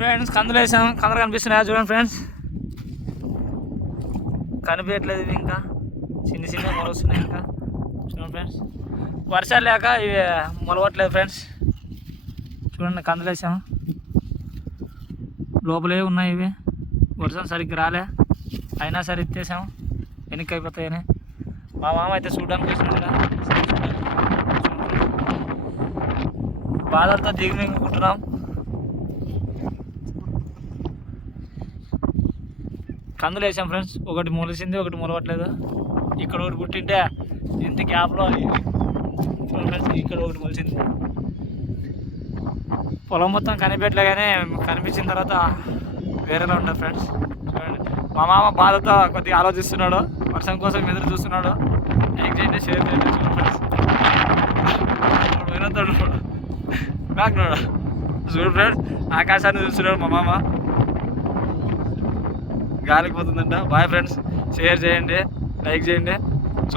Friends కందులు వేసాం, కందలు కనిపిస్తున్నాయా చూడండి ఫ్రెండ్స్. కనిపించట్లేదు ఇవి, ఇంకా చిన్న చిన్న మొలవస్తున్నాయి ఇంకా చూడండి ఫ్రెండ్స్. వర్షాలు లేక ఇవి మొలవట్లేదు ఫ్రెండ్స్. చూడండి కందులు వేసాము, లోపలే ఉన్నాయి ఇవి. వర్షం సరిగ్గా రాలే, అయినా సరే ఎత్తేసాము, వెనక్కి అయిపోతాయని. మా మామ అయితే చూడడానికి వచ్చినట్టుగా బాధలతో దిగుకుంటున్నాం. కందులు వేసాం ఫ్రెండ్స్, ఒకటి మొలిసింది, ఒకటి మొలవట్లేదు. ఇక్కడ ఒకటి పుట్టింటే ఇంత గ్యాప్లో చూడండి ఫ్రెండ్స్, ఇక్కడ ఒకటి మొలిసింది. పొలం మొత్తం కనిపెట్టలే, కానీ కనిపించిన తర్వాత వేరేలా ఉంటుంది ఫ్రెండ్స్. చూడండి మా మామ బాధతో కొద్దిగా ఆలోచిస్తున్నాడు, వర్షం కోసం ఎదురు చూస్తున్నాడు. లైక్ చేయండి, షేర్ చేయండి. చూడండి ఫ్రెండ్స్, వినోదాడు బ్యాక్నాడు. చూడు ఫ్రెండ్స్, ఆకాశాన్ని చూస్తున్నాడు మా మామ, గాలికి పోతుందంట. బాయ్ ఫ్రెండ్స్, షేర్ చేయండి, లైక్ చేయండి.